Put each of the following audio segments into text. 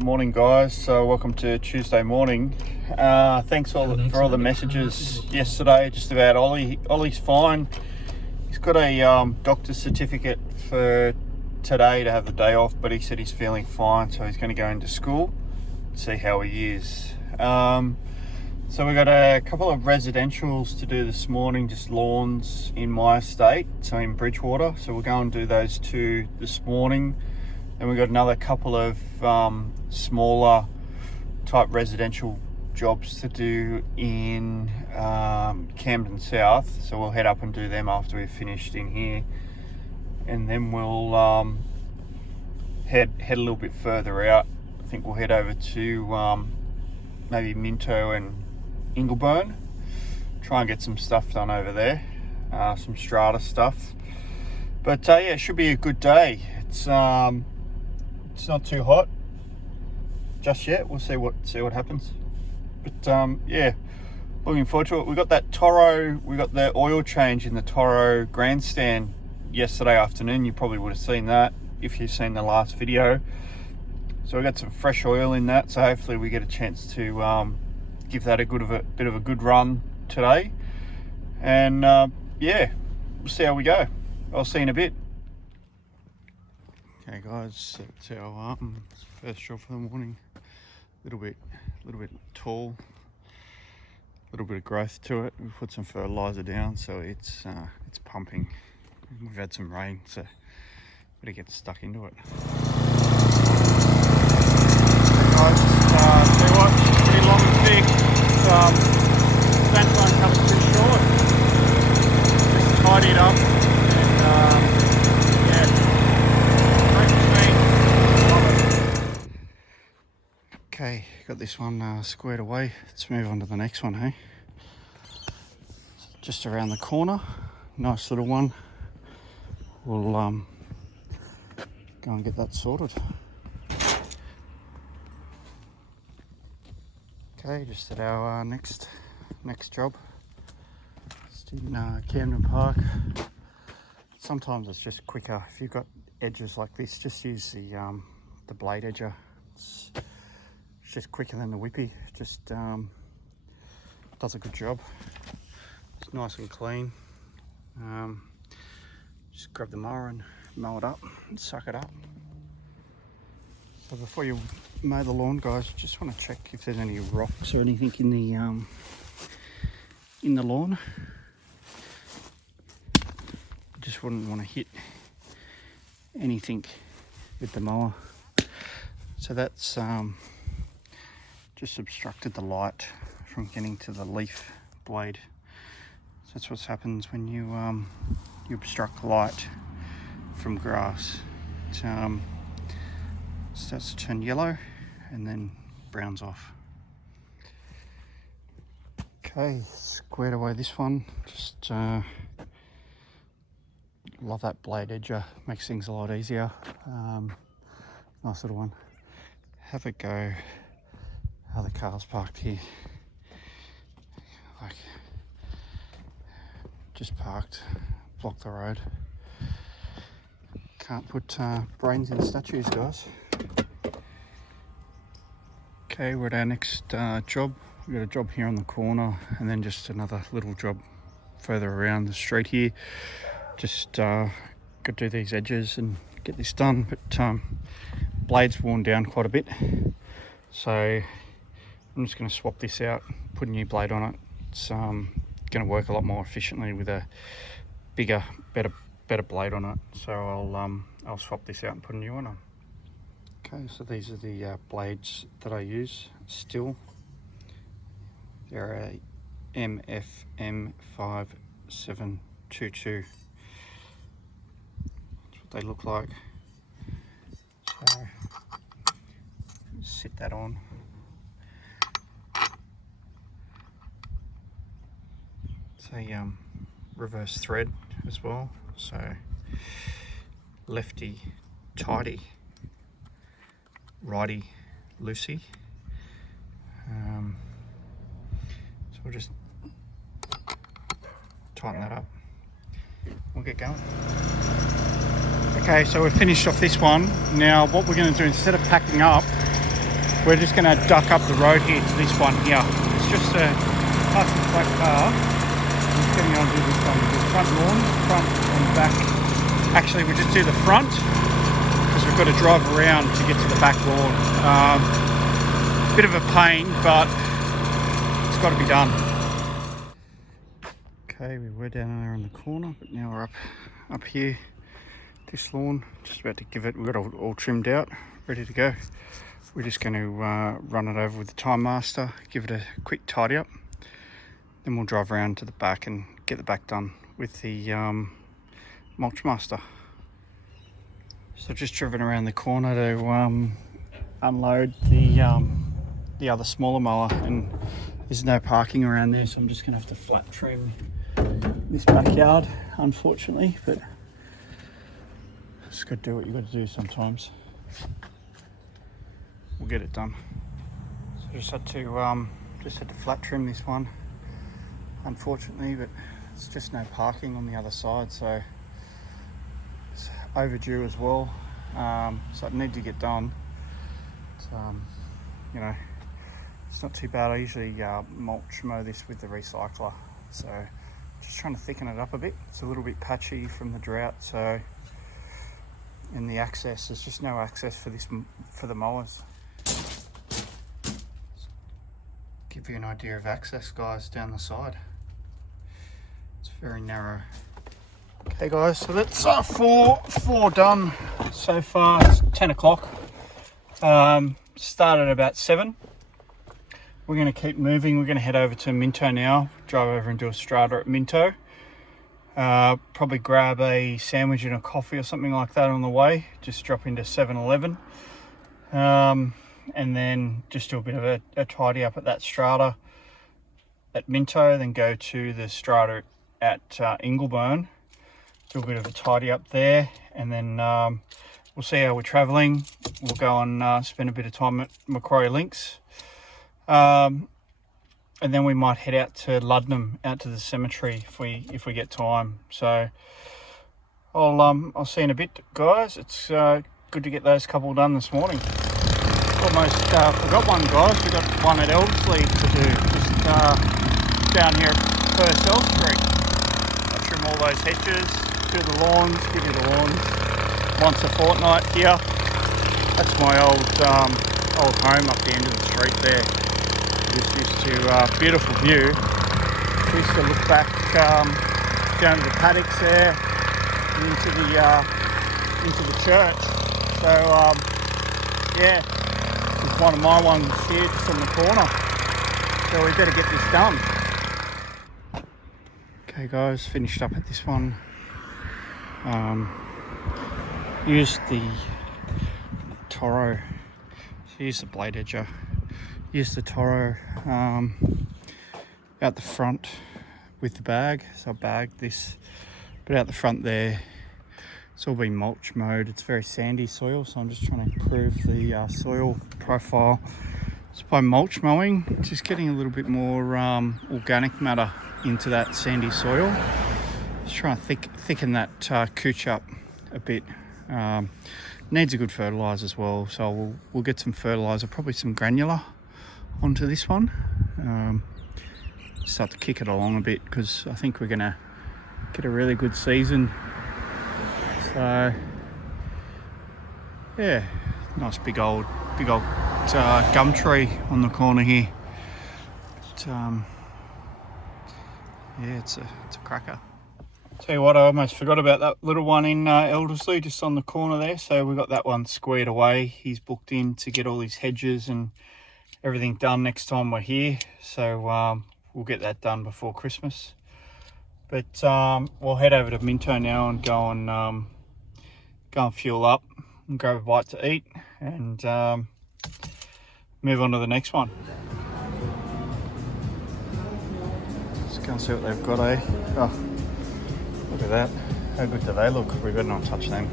Morning guys, so welcome to Tuesday morning. Thanks for all the messages yesterday just about Ollie. Ollie's fine. He's got a doctor's certificate for today to have the day off, but he said he's feeling fine, so he's going to go into school, see how he is. So we got a couple of residentials to do this morning, just lawns in my estate, so in Bridgewater. So we'll go and do those two this morning. Then we've got another couple of smaller type residential jobs to do in Camden South. So we'll head up and do them after we've finished in here. And then we'll head a little bit further out. I think we'll head over to maybe Minto and Ingleburn. Try and get some stuff done over there. Some strata stuff. But yeah, it should be a good day. It's not too hot just yet. We'll see what happens. But yeah, looking forward to it. We got that Toro. We got the oil change in the Toro Grandstand yesterday afternoon. You probably would have seen that if you've seen the last video. So we got some fresh oil in that. So hopefully we get a chance to give that a bit of a good run today. And yeah, we'll see how we go. I'll see you in a bit. Okay guys, that's our first job for the morning. A little bit tall, a little bit of growth to it. We've put some fertilizer down, so it's pumping. We've had some rain, so better get stuck into it. Guys, see what? It's pretty long and thick. Fence line comes too short. Just tidy it up and yeah. Okay, got this one squared away. Let's move on to the next one, hey? Just around the corner, nice little one. We'll go and get that sorted. Okay, just at our next job. Just in Camden Park. Sometimes it's just quicker if you've got edges like this. Just use the blade edger. It's just quicker than the whippy. Just does a good job. It's nice and clean. Just grab the mower and mow it up and suck it up. So before you mow the lawn, guys, just want to check if there's any rocks or anything in the lawn. Just wouldn't want to hit anything with the mower. So that's just obstructed the light from getting to the leaf blade. So that's what happens when you obstruct light from grass. It starts to turn yellow and then browns off. Okay, squared away this one. Just love that blade edger, makes things a lot easier. Nice little one. Have a go how the car's parked here. Like, just parked, block the road. Can't put brains in statues, guys. Okay, we're at our next job. We've got a job here on the corner and then just another little job further around the street here. Just got to do these edges and get this done, but blade's worn down quite a bit. So I'm just going to swap this out, put a new blade on it. It's going to work a lot more efficiently with a bigger, better blade on it. So I'll swap this out and put a new one on. Okay, so these are the blades that I use still. They're a MFM 5722. That's what they look like. So sit that on. It's a reverse thread as well, so lefty tighty, righty loosey. So we'll just tighten that up. We'll get going. Okay, so we've finished off this one. Now what we're going to do, instead of packing up, we're just going to duck up the road here to this one here. It's just a classic black car. I'm just going to go and do this one. The front lawn, front and back. Actually, we'll just do the front because we've got to drive around to get to the back lawn. Bit of a pain, but it's got to be done. Okay, we were down there in the corner, but now we're up here. This lawn, just about to give it, we've got it all trimmed out, ready to go. We're just going to run it over with the Time Master, give it a quick tidy up. Then we'll drive around to the back and get the back done with the Mulch Master. So I've just driven around the corner to unload the other smaller mower, and there's no parking around there, so I'm just going to have to flat trim this backyard, unfortunately, but just got to do what you got to do sometimes. We'll get it done. So just had to flat trim this one, unfortunately, but it's just no parking on the other side, so it's overdue as well. So I need to get done. It's, you know, it's not too bad. I usually mulch mow this with the recycler, so just trying to thicken it up a bit. It's a little bit patchy from the drought, so in the access, there's just no access for the mowers. Give you an idea of access, guys, down the side. It's very narrow. Okay, guys, so that's four done so far. It's 10 o'clock. Started about 7. We're going to keep moving. We're going to head over to Minto now, drive over and do a strata at Minto. Probably grab a sandwich and a coffee or something like that on the way. Just drop into 7-Eleven. And then just do a bit of a tidy up at that strata at Minto, then go to the strata at Ingleburn, do a bit of a tidy up there, and then we'll see how we're travelling. We'll go and spend a bit of time at Macquarie Links. And then we might head out to Luddenham, out to the cemetery if we get time. So I'll see you in a bit, guys. It's good to get those couple done this morning. Almost forgot one, guys. We got one at Elderslie to do, just down here at First L Street. I trim all those hedges, do the lawns, give you the lawns once a fortnight here. That's my old home up the end of the street there. Just used to beautiful view. Used to look back down to the paddocks there and into the church. So yeah, it's one of my ones here, just on the corner. So we better get this done. Okay, guys, finished up at this one. Used the Toro. So use the blade edger. Use the Toro out the front with the bag. So I bagged this, but out the front there, it's all been mulch mowed. It's very sandy soil, so I'm just trying to improve the soil profile. Just by mulch mowing, just getting a little bit more organic matter into that sandy soil. Just trying to thicken that couch up a bit. Needs a good fertiliser as well, so we'll get some fertiliser, probably some granular, onto this one. Start to kick it along a bit, because I think we're gonna get a really good season. So yeah, nice big old gum tree on the corner here. But, yeah, it's a cracker. Tell you what, I almost forgot about that little one in Elderslie, just on the corner there. So we got that one squared away. He's booked in to get all his hedges and everything done next time we're here. So we'll get that done before Christmas. But we'll head over to Minto now and go and fuel up and grab a bite to eat, and move on to the next one. Let's go and see what they've got, eh? Oh, look at that. How good do they look? We better not touch them.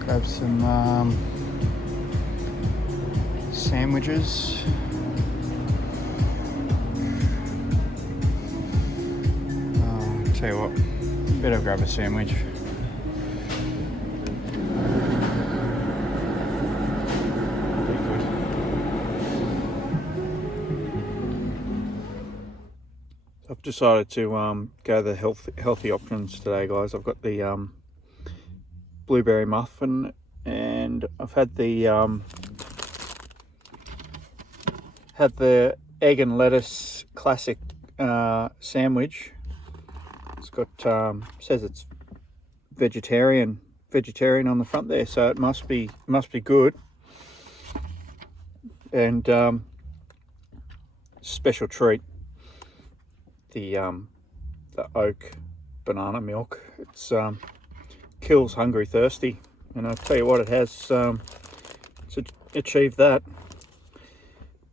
Grab some sandwiches. Tell you what, better grab a sandwich. decided to go the healthy options today, guys. I've got the blueberry muffin, and I've had the egg and lettuce classic sandwich. It's got says it's vegetarian on the front there, so it must be good. And special treat, the oak banana milk. It's kills hungry thirsty, and I'll tell you what, it has achieved that.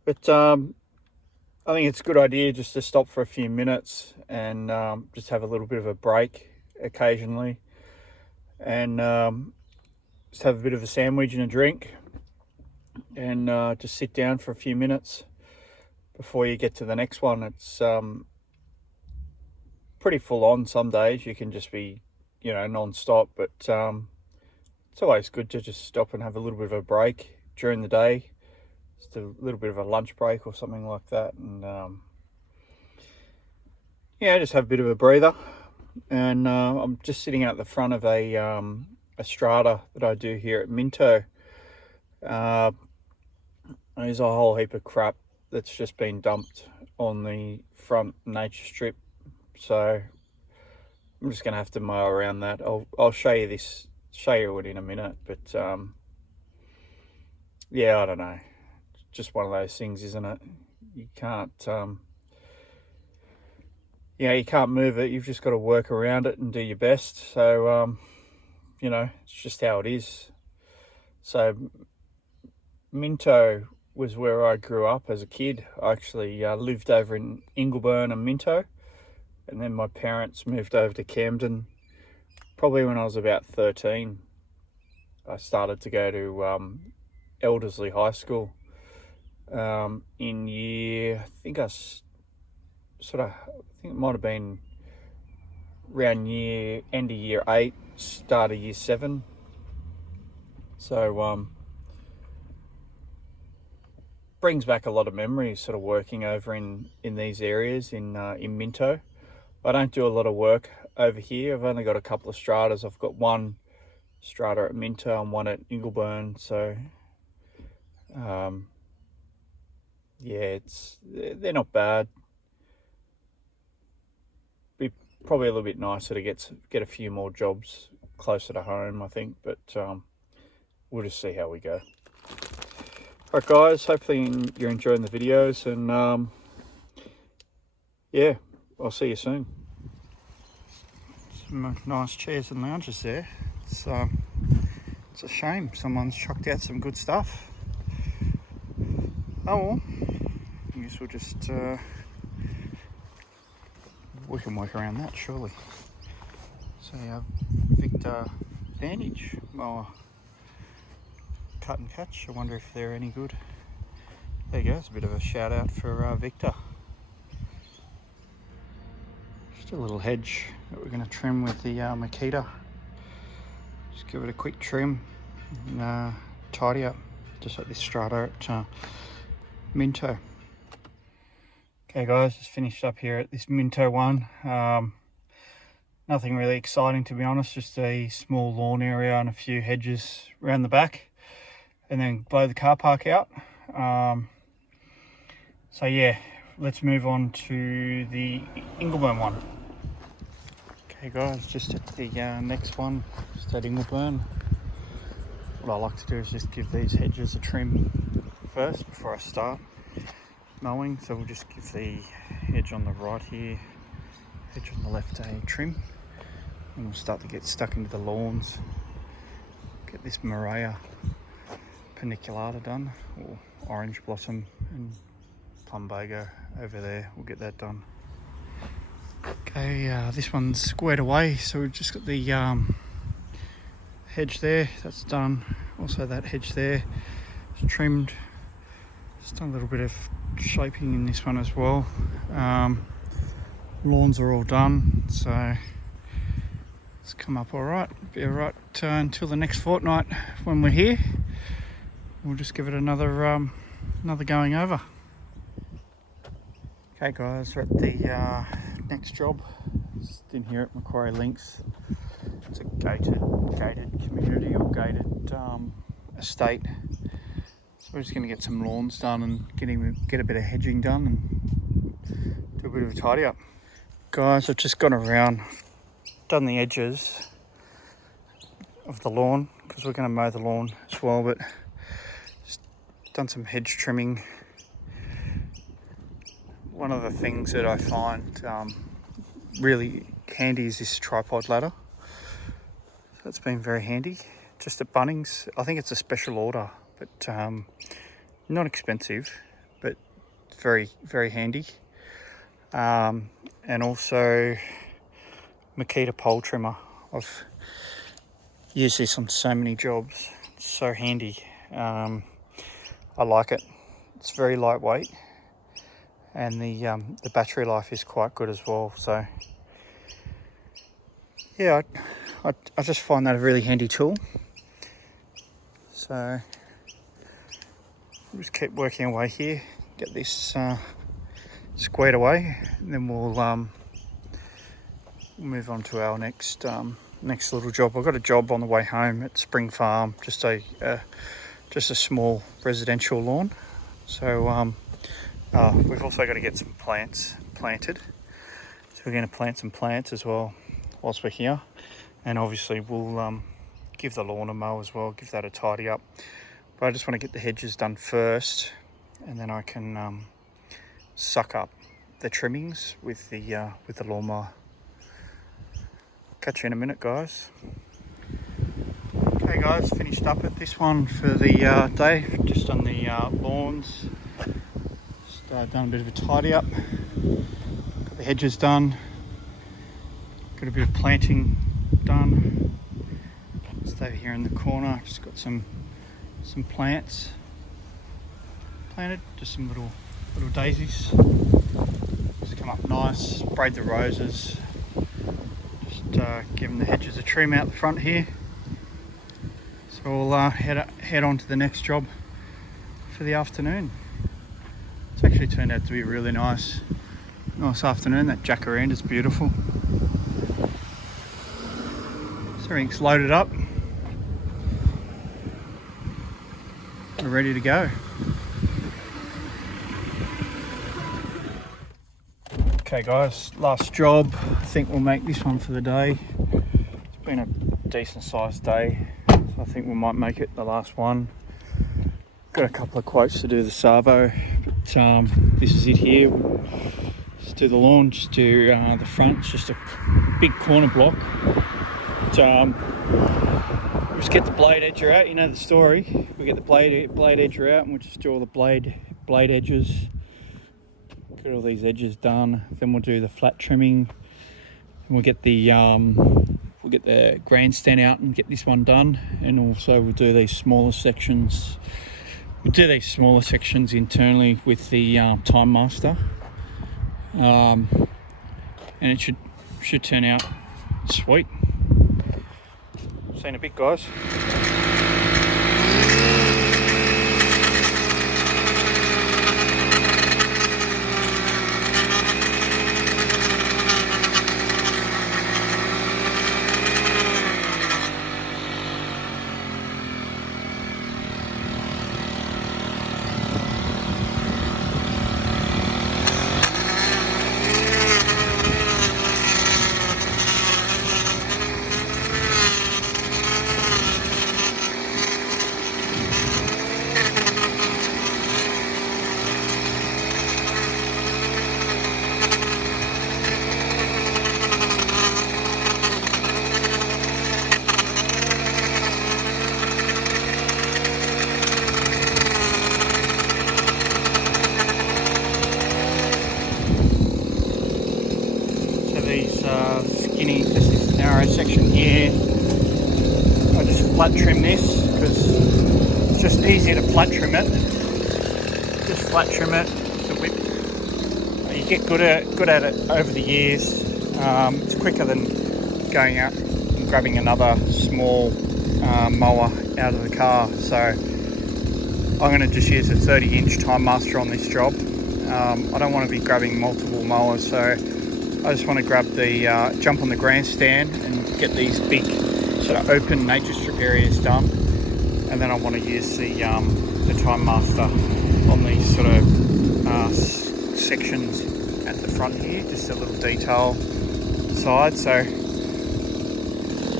But I think it's a good idea just to stop for a few minutes and just have a little bit of a break occasionally, and just have a bit of a sandwich and a drink, and just sit down for a few minutes before you get to the next one. It's pretty full on some days. You can just be, you know, non-stop, but it's always good to just stop and have a little bit of a break during the day, just a little bit of a lunch break or something like that, and yeah, just have a bit of a breather. And I'm just sitting out the front of a strata that I do here at Minto. There's a whole heap of crap that's just been dumped on the front nature strip, so I'm just gonna have to mow around that. I'll show you it in a minute, but yeah, I don't know, it's just one of those things, isn't it? You can't you can't move it. You've just got to work around it and do your best. So you know, it's just how it is. So Minto was where I grew up as a kid. I actually lived over in Ingleburn and Minto, and then my parents moved over to Camden probably when I was about 13. I started to go to Eldersley High School in year, I think it might have been around end of year 8, start of year 7. So brings back a lot of memories, sort of working over in these areas in Minto. I don't do a lot of work over here. I've only got a couple of stratas. I've got one strata at Minto and one at Ingleburn. So yeah, they're not bad. Be probably a little bit nicer to get a few more jobs closer to home, I think, but we'll just see how we go. Alright guys, hopefully you're enjoying the videos, and yeah, I'll see you soon. Some nice chairs and lounges there. It's a shame someone's chucked out some good stuff. Oh well, I guess we'll just we can work around that surely. So Victor Vantage mower, cut and catch. I wonder if they're any good. There you go, it's a bit of a shout out for Victor. Just a little hedge that we're going to trim with the Makita. Just give it a quick trim and tidy up, just like this strata at Minto. Okay guys, just finished up here at this Minto one. Nothing really exciting, to be honest, just a small lawn area and a few hedges around the back, and then blow the car park out. So yeah, let's move on to the Ingleburn one. Okay guys, just at the next one, just at Ingleburn. What I like to do is just give these hedges a trim first before I start mowing. So we'll just give the hedge on the right here, hedge on the left a trim, and we'll start to get stuck into the lawns. Get this Maria paniculata done, or orange blossom and plumbago over there. We'll get that done. Okay, this one's squared away, so we've just got the hedge there, that's done. Also that hedge there is trimmed. Just done a little bit of shaping in this one as well. Lawns are all done, so it's come up all right. Be all right until the next fortnight when we're here. We'll just give it another going over. Okay guys, we're at the next job. Just in here at Macquarie Links. It's a gated community or gated estate. So we're just going to get some lawns done and get a bit of hedging done and do a bit of a tidy up. Guys, I've just gone around, done the edges of the lawn because we're going to mow the lawn as well, but just done some hedge trimming. One of the things that I find really handy is this tripod ladder. So that's been very handy. Just at Bunnings, I think it's a special order, but not expensive, but very, very handy. And also Makita pole trimmer. I've used this on so many jobs. It's so handy. I like it. It's very lightweight, and the battery life is quite good as well. So yeah, I just find that a really handy tool. So we'll just keep working away here, get this squared away, and then we'll move on to our next little job. I've got a job on the way home at Spring Farm, just a small residential lawn. So we've also got to get some plants planted. So we're going to plant some plants as well whilst we're here, and obviously we'll give the lawn a mow as well, give that a tidy up. But I just want to get the hedges done first, and then I can suck up the trimmings with the lawnmower. Catch you in a minute, guys. Okay guys, finished up at this one for the day, just on the lawns. Just done a bit of a tidy up, got the hedges done, got a bit of planting done. Just over here in the corner, just got some plants planted, just some little daisies. Just come up nice, sprayed the roses. Giving the hedges a trim out the front here. So we'll head on to the next job for the afternoon. It's actually turned out to be a really nice afternoon. That jacaranda's beautiful. So everything's loaded up. We're ready to go. Okay guys, last job. I think we'll make this one for the day. It's been a decent sized day, so I think we might make it the last one. Got a couple of quotes to do the Savo, but this is it here. Just do the lawn, just do the front. It's just a big corner block. But, just get the blade edger out, you know the story. We get the blade edger out and we'll just do all the blade edges. Get all these edges done, then we'll do the flat trimming, and we'll get the grandstand out and get this one done, and also we'll do these smaller sections. We'll do these smaller sections internally with the Time Master, and it should turn out sweet. See you in a bit, guys. This narrow section here, I just flat trim this because it's just easier to flat trim it. Just flat trim it, the whip. You get good at it over the years. It's quicker than going out and grabbing another small mower out of the car. So I'm going to just use a 30-inch Time Master on this job. I don't want to be grabbing multiple mowers, so I just want to grab the jump on the grandstand and get these big sort of open nature strip areas done, and then I want to use the Time Master on these sort of sections at the front here, just a little detail side. So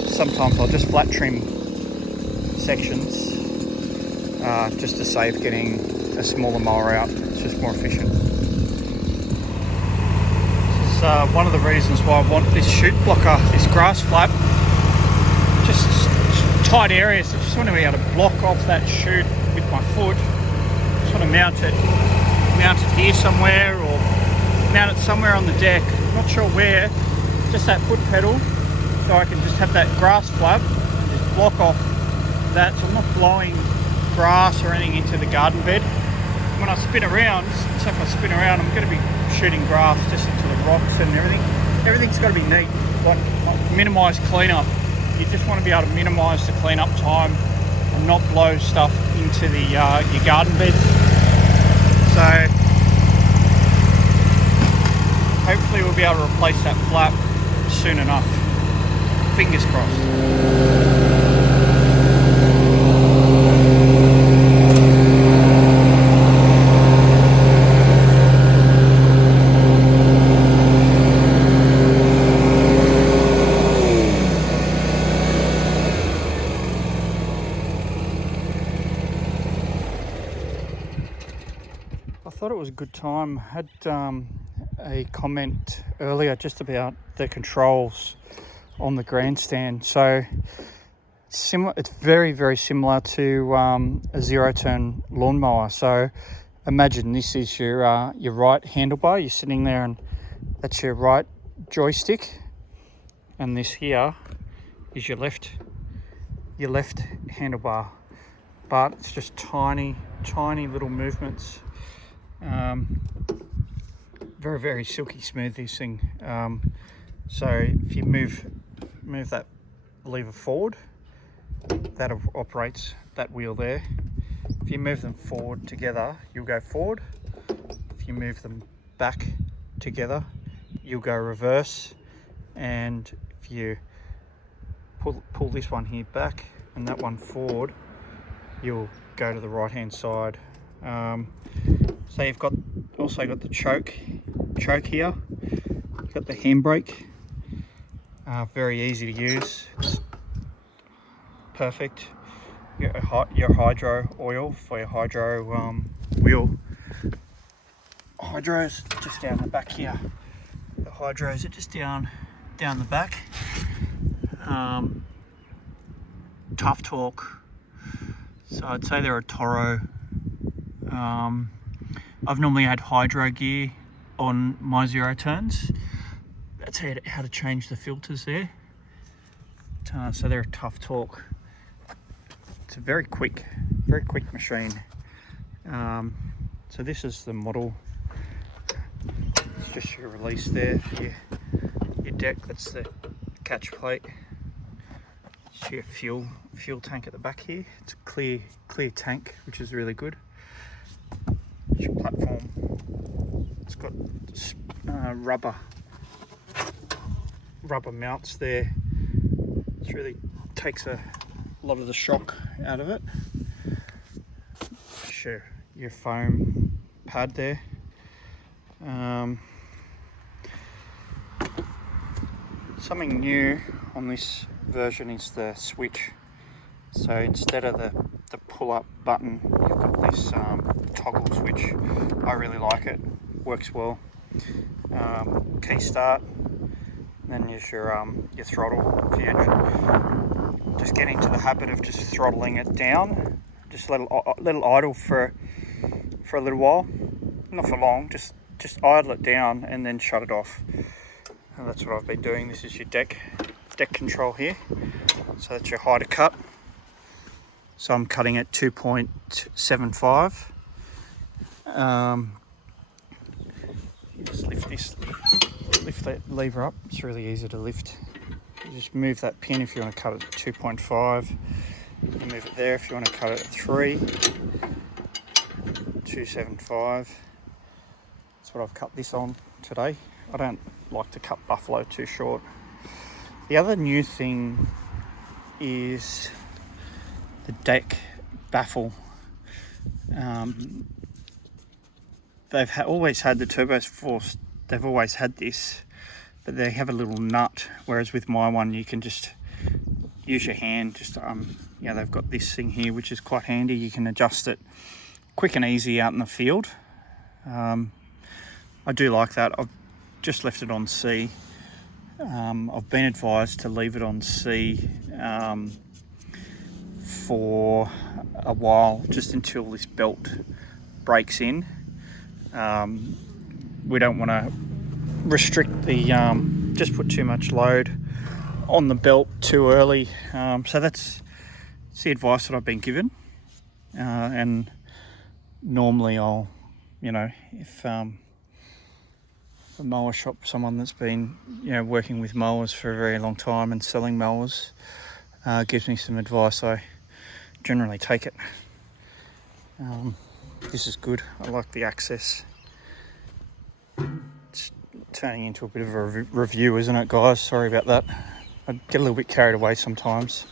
sometimes I'll just flat trim sections just to save getting a smaller mower out. It's just more efficient. This is one of the reasons why I want this chute blocker, this grass flap. Just tight areas. I just want to be able to block off that chute with my foot. Just want to mount it here somewhere, or mount it somewhere on the deck. Not sure where. Just that foot pedal, so I can just have that grass flap and just block off that, so I'm not blowing grass or anything into the garden bed. When I spin around, so if I spin around, I'm going to be shooting grass just into the rocks and everything. Everything's got to be neat, like minimise cleanup. You just want to be able to minimise the cleanup time and not blow stuff into the your garden beds. So hopefully we'll be able to replace that flap soon enough. Fingers crossed. I thought it was a good time. I had a comment earlier just about the controls on the Grandstand. So it's very, very similar to a zero-turn lawnmower. So imagine this is your right handlebar. You're sitting there and that's your right joystick, and this here is your left handlebar. But it's just tiny little movements. Very, very silky smooth, this thing. So if you move that lever forward, that operates that wheel there. If you move them forward together, you'll go forward. If you move them back together, you'll go reverse. And if you pull this one here back and that one forward, you'll go to the right hand side. So you've also got the choke here. You've got the handbrake. Very easy to use. It's perfect. Your hydro oil for your hydro wheel. Hydros just down the back here. The hydros are just down the back. Tough torque. So I'd say they're a Toro. I've normally had hydro gear on my zero turns. That's how to change the filters there. So they're a tough torque. It's a very quick machine. So this is the model. It's just your release there for your deck. That's the catch plate. It's your fuel tank at the back here. It's a clear tank, which is really good. It's your platform. It's got rubber mounts there. It really takes a lot of the shock out of it. Sure, your foam pad there. Something new on this version is the switch. So instead of the pull-up button, you've got this toggle switch. I really like it. Works well. Key start. Then use your throttle for your engine. Just get into the habit of just throttling it down. Just let it idle for a little while. Not for long. Just idle it down and then shut it off. And that's what I've been doing. This is your deck control here. So that's your height of cut. So I'm cutting at 2.75. Just lift that lever up. It's really easy to lift. You just move that pin if you want to cut it at 2.5. You move it there if you want to cut it at 3. 2.75. That's what I've cut this on today. I don't like to cut buffalo too short. The other new thing is the deck baffle. They've always had the Turbo Force, they've always had this, but they have a little nut, whereas with my one you can just use your hand. Just they've got this thing here which is quite handy. You can adjust it quick and easy out in the field. I do like that. I've just left it on C. I've been advised to leave it on C for a while, just until this belt breaks in. We don't want to restrict the just put too much load on the belt too early. So that's the advice that I've been given. And normally I'll, if a mower shop, someone that's been working with mowers for a very long time and selling mowers gives me some advice, I generally take it. This is good. I like the access. It's turning into a bit of a review, isn't it, guys? Sorry about that. I get a little bit carried away sometimes.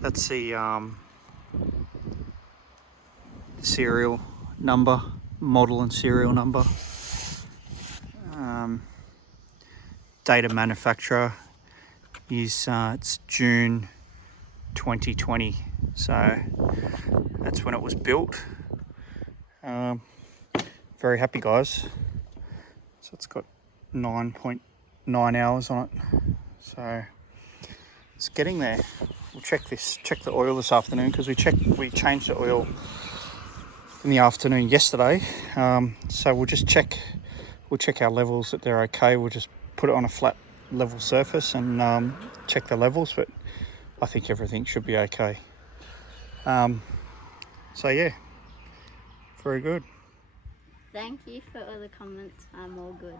That's the serial number, model and serial number. Date of manufacturer is it's June 2020, so that's when it was built. Very happy, guys. So it's got 9.9 hours on it, so it's getting there. We'll check the oil this afternoon, because we changed the oil in the afternoon yesterday. So we'll check our levels, that they're okay. We'll just put it on a flat level surface and check the levels, but I think everything should be okay. So yeah, very good. Thank you for all the comments. I'm all good.